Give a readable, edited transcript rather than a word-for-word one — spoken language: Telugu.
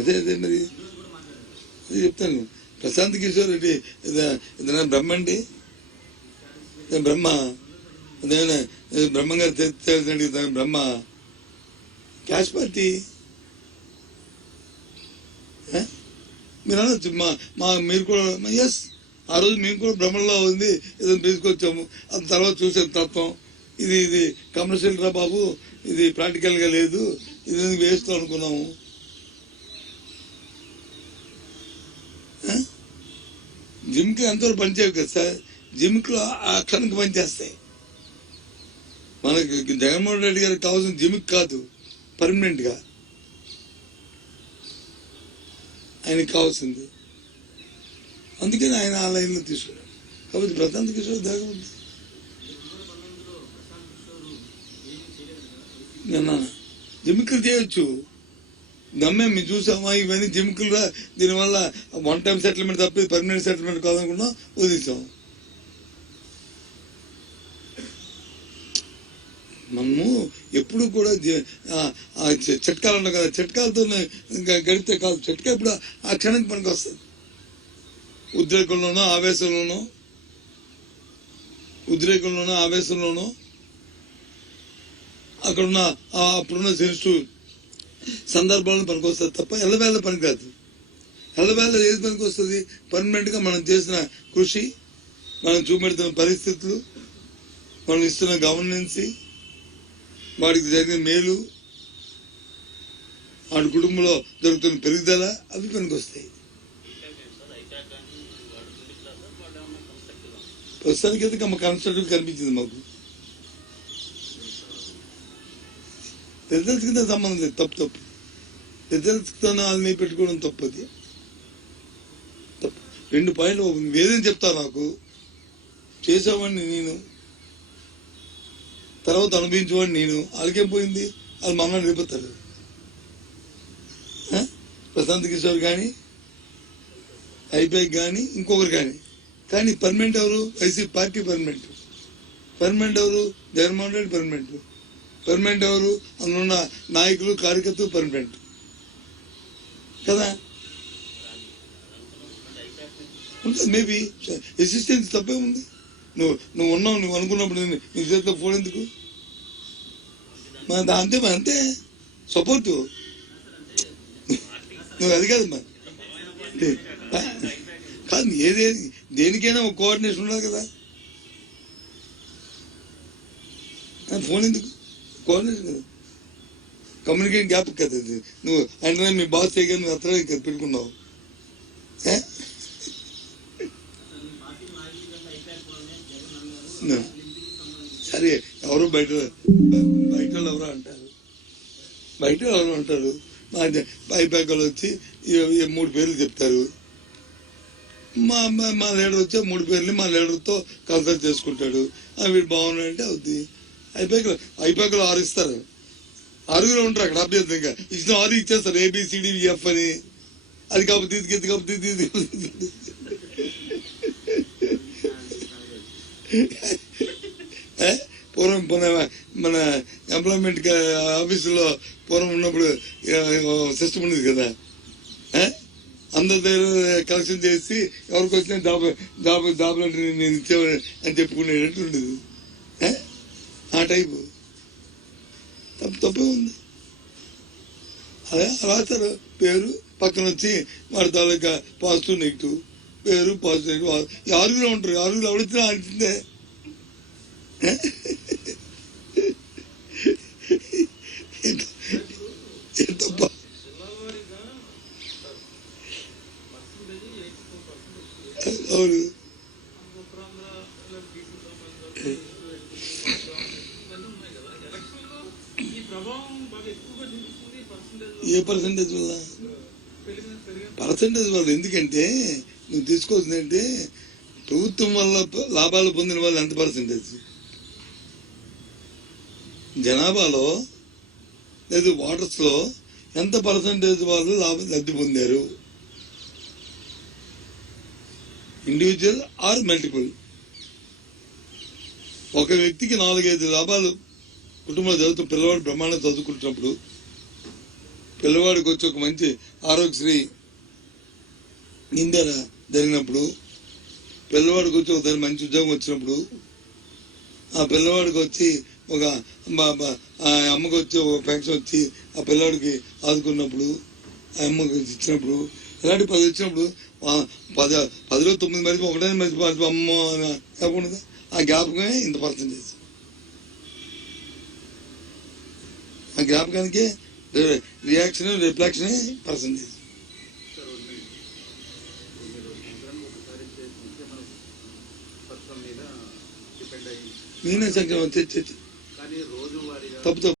అదే అదే మరి అదే చెప్తాను. ప్రశాంత్ కిషోర్ రెడ్డి ఏదైనా బ్రహ్మ అండి, బ్రహ్మ అదేమైనా బ్రహ్మంగారు తెలిసి బ్రహ్మ క్యాష్ పార్టీ మీరు అనొచ్చు. మీరు కూడా ఎస్ ఆ రోజు మేము కూడా భ్రమలో ఉంది ఏదైనా తీసుకొచ్చాము, అది తర్వాత చూసాం తత్వం ఇది కమర్షియల్ రా బాబు, ఇది ప్రాక్టికల్ గా లేదు, ఇది వేస్తూ అనుకున్నాము. జిమ్కి ఎంతవరకు పనిచేయవు కదా సార్, జిమ్కి ఆ క్షణానికి పనిచేస్తాయి. మనకి జగన్మోహన్ రెడ్డి గారికి కావాల్సిన జిమ్కి కాదు, పర్మనెంట్ గా ఆయనకి కావాల్సింది. అందుకని ఆయన ఆ లైన్లో తీసుకున్నాడు. కాబట్టి ప్రశాంత్ కిషోర్ దాగవద్దు. జిమిక్లు చేయొచ్చు, గమ్యం మేము చూసామా ఇవన్నీ జిమిక్లు. దీనివల్ల వన్ టైం సెటిల్మెంట్ తప్పి పర్మనెంట్ సెటిల్మెంట్ కాదనుకున్నా వదిలేసాం. మనము ఎప్పుడు కూడా చిట్కాలు ఉన్నాయి కదా, చిట్కాలతో గడితే కాదు. చిట్కా ఇప్పుడు ఆ క్షణానికి మనకు వస్తుంది. ఉద్రేకంలోనో ఆవేశంలోనో అప్పుడున్న సెన్సిటివ్ సందర్భాలను పనికి వస్తుంది తప్ప ఎల్లవేళ పనికి కాదు. ఎల్లవేళ ఏది పనికి వస్తుంది? పర్మనెంట్ గా మనం చేసిన కృషి, మనం చూపెడుతున్న పరిస్థితులు, మనం ఇస్తున్న గవర్నెన్స్, వాడికి జరిగిన మేలు, వాడి కుటుంబంలో జరుగుతున్న పెరుగుదల, అవి పనికి వస్తాయి. ప్రస్తుతానికైతే కన్స్ట్రక్టివ్ కనిపించింది మాకు. రిజల్ట్స్ కింద సంబంధం లేదు, తప్పు. రిజల్ట్స్తో వాళ్ళని పెట్టుకోవడం తప్పది. తప్పు. 2 పాయింట్లు ఏదైనా చెప్తావు, నాకు చేసేవాడిని నేను, తర్వాత అనుభవించేవాడిని నేను. వాళ్ళకేం పోయింది? వాళ్ళు మమ్మల్ని నిలుపుతారు. ప్రశాంత్ కిషోర్ కానీ, ఐపీఐ కానీ, ఇంకొకరు కానీ పర్మనెంట్ ఎవరు? వైసీపీ పార్టీ పర్మనెంట్ ఎవరు? జగన్మోహన్ రెడ్డి పర్మనెంట్ ఎవరు? అందులో నాయకులు, కార్యకర్తలు పర్మనెంట్ కదా. ఉంటుంది మేబీ. ఎసిస్టెన్స్ తప్పే ఉంది. నువ్వు ఉన్నావు, నువ్వు అనుకున్నప్పుడు నీ చేతిలో ఫోన్ ఎందుకు? అంతే సపోర్ట్. నువ్వు అది కాదమ్మా, కాదు దేనికైనా ఒక కోఆర్డినేషన్ ఉండాలి కదా. ఫోన్ ఎందుకు? కోఆర్డినేషన్ కదా, కమ్యూనికేషన్ గ్యాప్ కదా. నువ్వు అంటే మీ బాస్ చేయగా నువ్వు అത്ര కదా పెట్టుకున్నావు. సరే, ఎవరో బయట ఎవరో అంటారు. పైపాకలు వచ్చి 3 పేర్లు చెప్తారు. మా లీడర్ వచ్చే 3 పేర్లు మా లీడర్తో కన్సల్ట్ చేసుకుంటాడు. వీడు బాగున్నాడంటే అవుద్ది. ఐపాకలు 6 ఇస్తారు, 6 ఉంటారు అక్కడ. అభ్యర్థంగా ఇచ్చిన 6 ఇచ్చేస్తారు, ABCDEF అని. అది కాకపోతే ఇది కాకపోతే పూర్వం మన ఎంప్లాయ్మెంట్ ఆఫీసులో పూర్వం ఉన్నప్పుడు సిస్టమ్ ఉండేది కదా. అందరి దగ్గర కలెక్షన్ చేసి ఎవరికి వచ్చిన జాబ్ నేను ఇచ్చేవాడు అని చెప్పుకునేటట్టు ఉండేది. ఆ టైపు తప్పే ఉంది. అదే రాస్తారు పేరు పక్కన వచ్చి వాడి తాలూకా పాజిటివ్ నెగిటివ్, పేరు పాజిటివ్ నెగిటివ్. 6 ఉంటారు. 6 ఎవరిచ్చినా ఆడితే తప్ప. అవును, ఏ పర్సెంటేజ్ వల్ల? ఎందుకంటే నువ్వు తీసుకోవాల్సిందంటే ప్రభుత్వం వల్ల లాభాలు పొందిన వాళ్ళు ఎంత పర్సెంటేజ్, జనాభాలో లేదు వాటర్స్ లో ఎంత పర్సెంటేజ్ వాళ్ళు లబ్ధి పొందారు? Individual or multiple. ఒక వ్యక్తికి 4-5 లాభాలు కుటుంబంలో చదువుతూ పిల్లవాడు బ్రహ్మాండంగా చదువుకుంటున్నప్పుడు పిల్లవాడికి వచ్చి ఒక మంచి ఆరోగ్యశ్రీ నిందారా జరిగినప్పుడు, పిల్లవాడికి వచ్చి ఒక మంచి ఉద్యోగం వచ్చినప్పుడు, ఆ పిల్లవాడికి వచ్చి ఒక ఆ అమ్మకి వచ్చి ఒక పెన్షన్ వచ్చి ఆ పిల్లవాడికి ఆదుకున్నప్పుడు, ఆ అమ్మకి ఇచ్చినప్పుడు, ఇలాంటి 10 వచ్చినప్పుడు 10లో 9 మరిచి ఒకటే మరిచి అమ్మ కాకుండా ఆ జ్ఞాపకమే ఇంత పర్సెంటేజ్. ఆ జ్ఞాపకానికి రియాక్షన్ రిఫ్లెక్షన్ పర్సెంటేజ్. నేనే సంఖ్య తప్పు